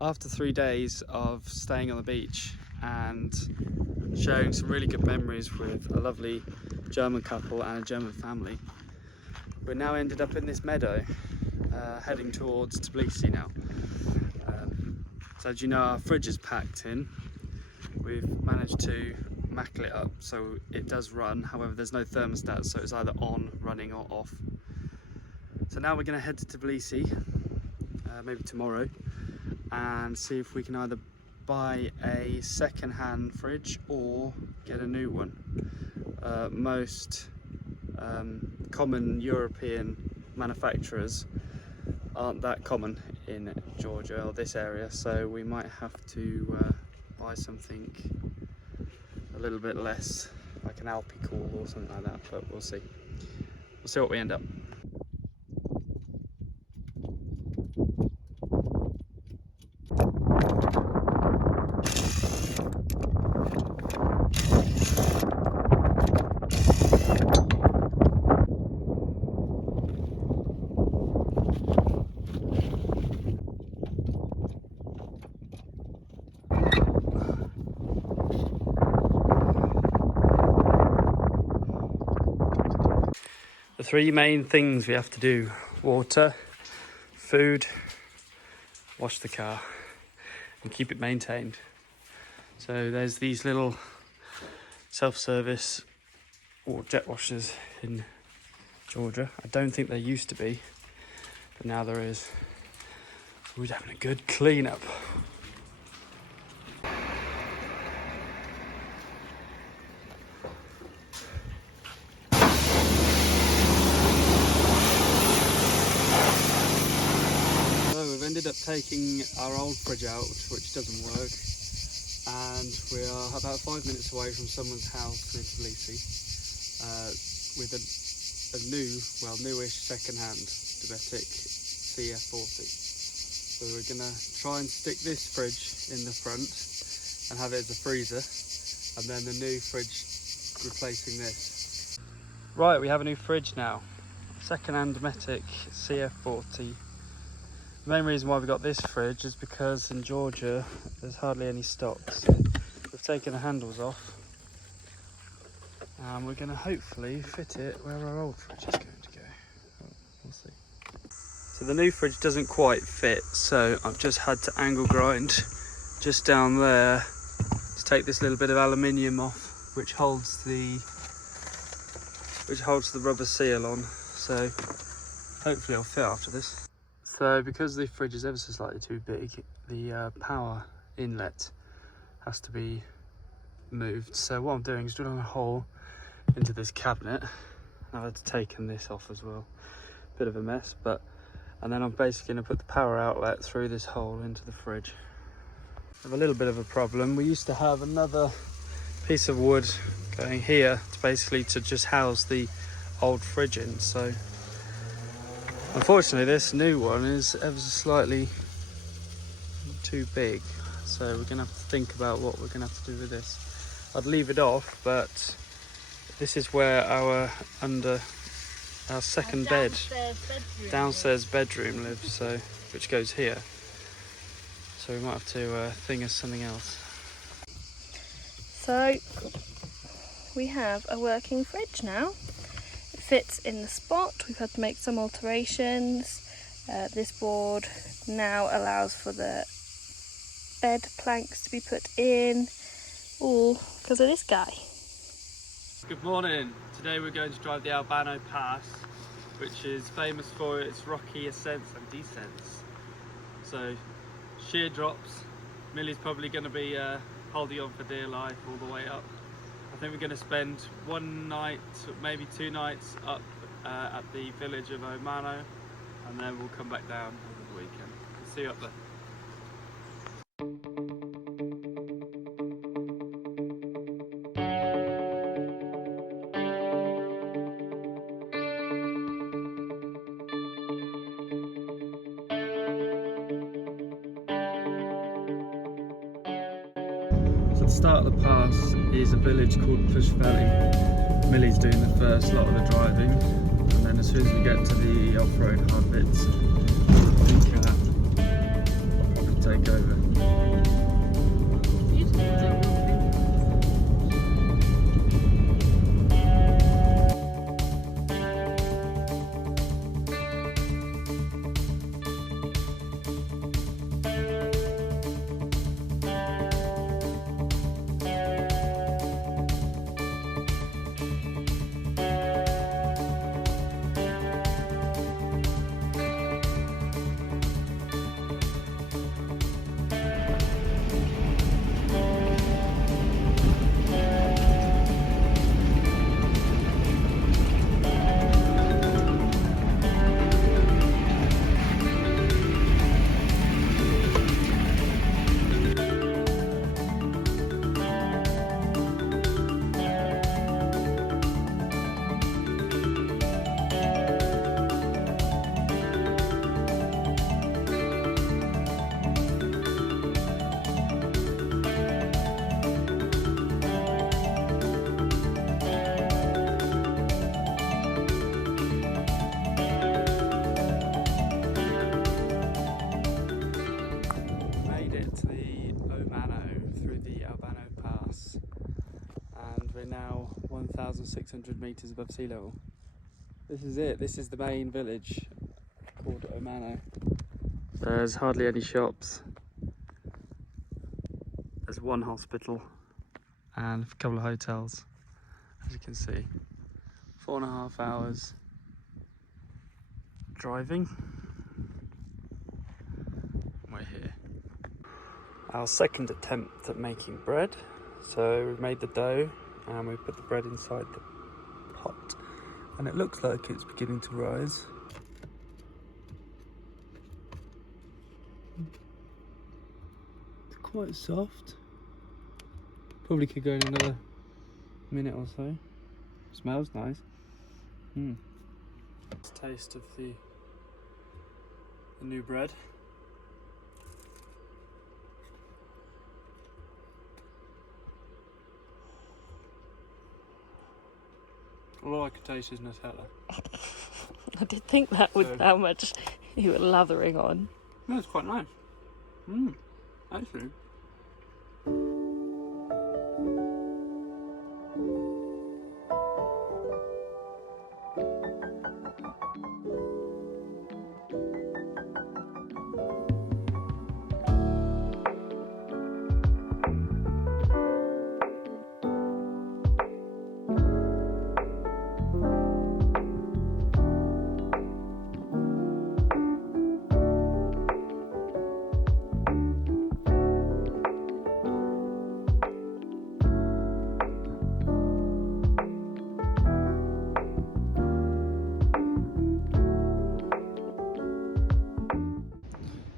After 3 days of staying on the beach and sharing some really good memories with a lovely German couple and a German family, we're now ended up in this meadow, heading towards Tbilisi now. So as you know, our fridge is packed in. We've managed to mackle it up so it does run, however there's no thermostat, so it's either on, running or off. So now we're going to head to Tbilisi, maybe tomorrow, and see if we can either buy a second-hand fridge or get a new one. Most common European manufacturers aren't that common in Georgia or this area, so we might have to buy something a little bit less, like an Alpicool or something like that, but we'll see. We'll see what we end up. The three main things we have to do: water, food, wash the car and keep it maintained. So there's these little self-service or jet washers in Georgia. I don't think there used to be, but now there is. So we're having a good clean up. Ended up taking our old fridge out, which doesn't work, and we are about 5 minutes away from someone's house in Tbilisi with a newish second-hand Dometic CF40. So we're gonna try and stick this fridge in the front and have it as a freezer, and then the new fridge replacing this. Right, we have a new fridge now, second-hand Dometic CF40. The main reason why we got this fridge is because in Georgia there's hardly any stock, so we've taken the handles off and we're going to hopefully fit it where our old fridge is going to go. We'll see. So the new fridge doesn't quite fit, so I've just had to angle grind just down there to take this little bit of aluminium off, which holds the rubber seal on, so hopefully it'll fit after this. So because the fridge is ever so slightly too big, the power inlet has to be moved. So what I'm doing is drilling a hole into this cabinet. I've had to taken this off as well. Bit of a mess, and then I'm basically going to put the power outlet through this hole into the fridge. I have a little bit of a problem. We used to have another piece of wood going here to just house the old fridge in. So unfortunately, this new one is ever so slightly too big, so we're going to have to think about what we're going to have to do with this. I'd leave it off, but this is where our second downstairs bedroom lives, so which goes here. So we might have to think of something else. So we have a working fridge now. Fits in the spot. We've had to make some alterations. This board now allows for the bed planks to be put in, all because of this guy. Good morning. Today we're going to drive the Abano Pass, which is famous for its rocky ascents and descents. So sheer drops. Millie's probably going to be holding on for dear life all the way up. I think we're going to spend one night, maybe 2 nights up at the village of Omalo, and then we'll come back down over the weekend. See you up there. So the start of the pass is a village called Tusheti. Millie's doing the first lot of the driving, and then as soon as we get to the off-road hard bits, I think we'll take over. 600 metres above sea level. This is it, this is the main village called Omalo. There's hardly any shops. There's one hospital and a couple of hotels, as you can see. 4.5 hours driving. We're here. Our second attempt at making bread. So we've made the dough and we put the bread inside the pot, and it looks like it's beginning to rise. It's quite soft. Probably could go in another minute or so. Smells nice. Taste of the new bread. All I could taste is Nutella. I did think that with how much you were lathering on. No, it's quite nice. Actually.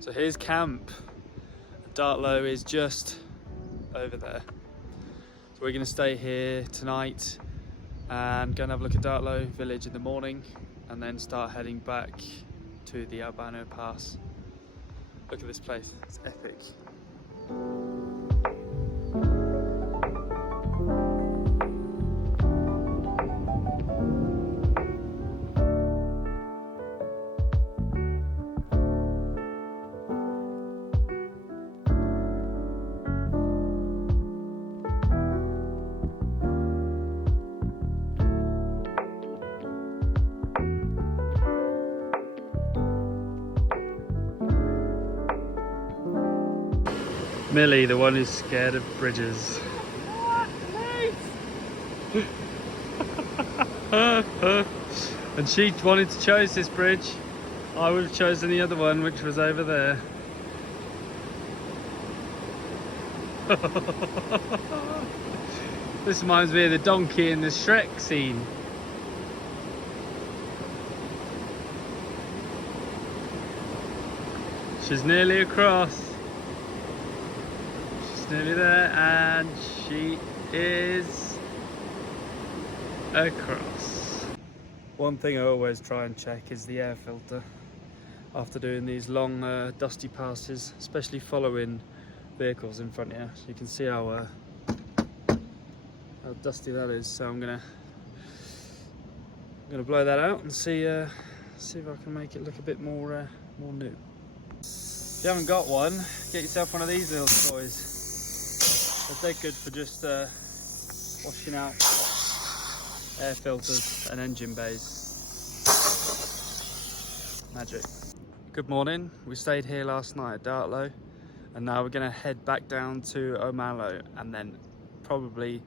So here's camp. Dartlo is just over there. So we're going to stay here tonight and go and have a look at Dartlo village in the morning, and then start heading back to the Abano Pass. Look at this place, it's epic. Millie, the one who's scared of bridges. And she wanted to choose this bridge. I would have chosen the other one, which was over there. This reminds me of the donkey in the Shrek scene. She's nearly across. Nearly there, and she is across. One thing I always try and check is the air filter after doing these long dusty passes, especially following vehicles in front here. So you can see how dusty that is. So I'm gonna blow that out and see if I can make it look a bit more new. If you haven't got one, get yourself one of these little toys. They're good for just washing out air filters and engine bays. Magic. Good morning. We stayed here last night at Dartlo, and now we're going to head back down to Omalo and then probably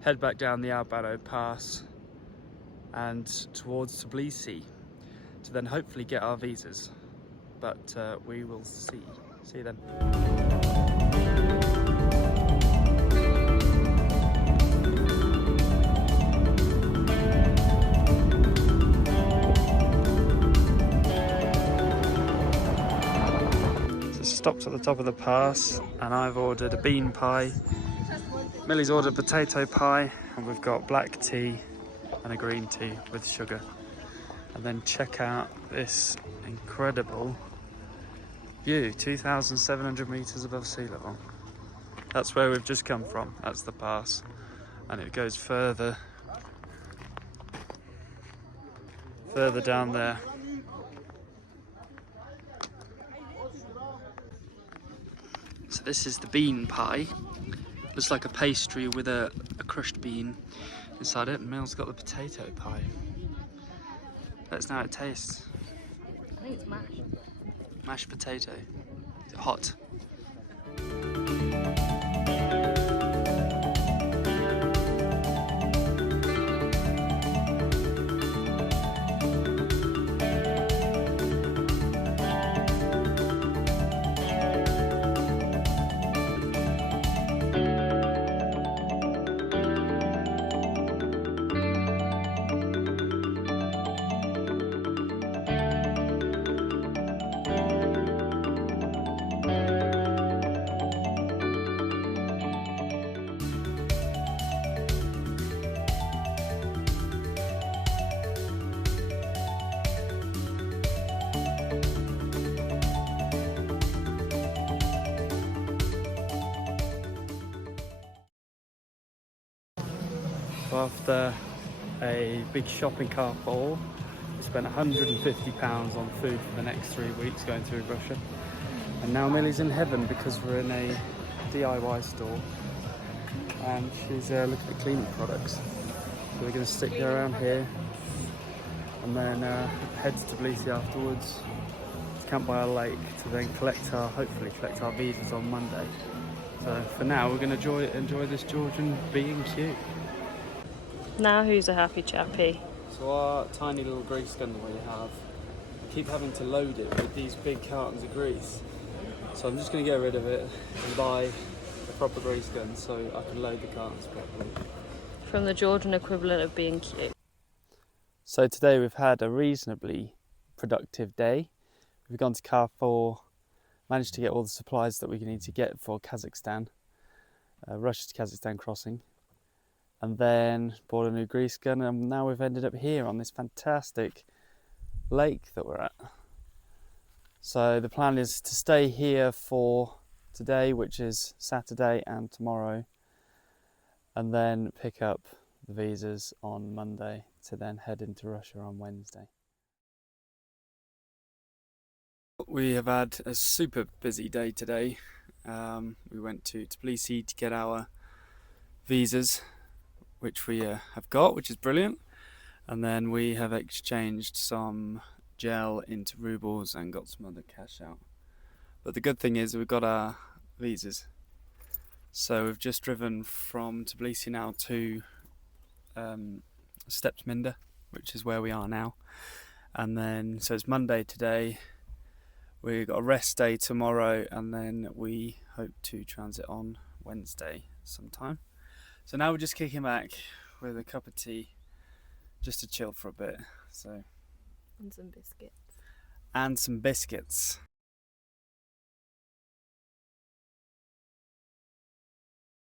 head back down the Albano Pass and towards Tbilisi to then hopefully get our visas. But we will see. See you then. Stopped at the top of the pass, and I've ordered a bean pie. Millie's ordered potato pie, and we've got black tea and a green tea with sugar. And then check out this incredible view, 2,700 meters above sea level. That's where we've just come from. That's the pass, and it goes further down there. So this is the bean pie. Looks like a pastry with a crushed bean. Inside it, Mil's got the potato pie. Let's know how it tastes. I think it's mashed. Mashed potato. Is it hot? After a big shopping cart haul, we spent £150 on food for the next 3 weeks going through Russia. And now Millie's in heaven because we're in a DIY store and she's looking at cleaning products. So we're going to stick her around here and then head to Tbilisi afterwards to camp by a lake to then hopefully collect our visas on Monday. So for now we're going to enjoy this Georgian B&Q. Now who's a happy chappy? So our tiny little grease gun that we have, I keep having to load it with these big cartons of grease. So I'm just going to get rid of it and buy a proper grease gun so I can load the cartons properly. From the Georgian equivalent of B&Q. So today we've had a reasonably productive day. We've gone to Carrefour, managed to get all the supplies that we need to get for Kazakhstan, Russia to Kazakhstan crossing. And then bought a new grease gun, and now we've ended up here on this fantastic lake that we're at. So the plan is to stay here for today, which is Saturday, and tomorrow, and then pick up the visas on Monday to then head into Russia on Wednesday. We have had a super busy day today. We went to Tbilisi to get our visas, which we have got, which is brilliant. And then we have exchanged some gel into rubles and got some other cash out. But the good thing is we've got our visas. So we've just driven from Tbilisi now to Stepsminda, which is where we are now. And then, so it's Monday today. We've got a rest day tomorrow, and then we hope to transit on Wednesday sometime. So now we're just kicking back with a cup of tea, just to chill for a bit. So And some biscuits. and some biscuits.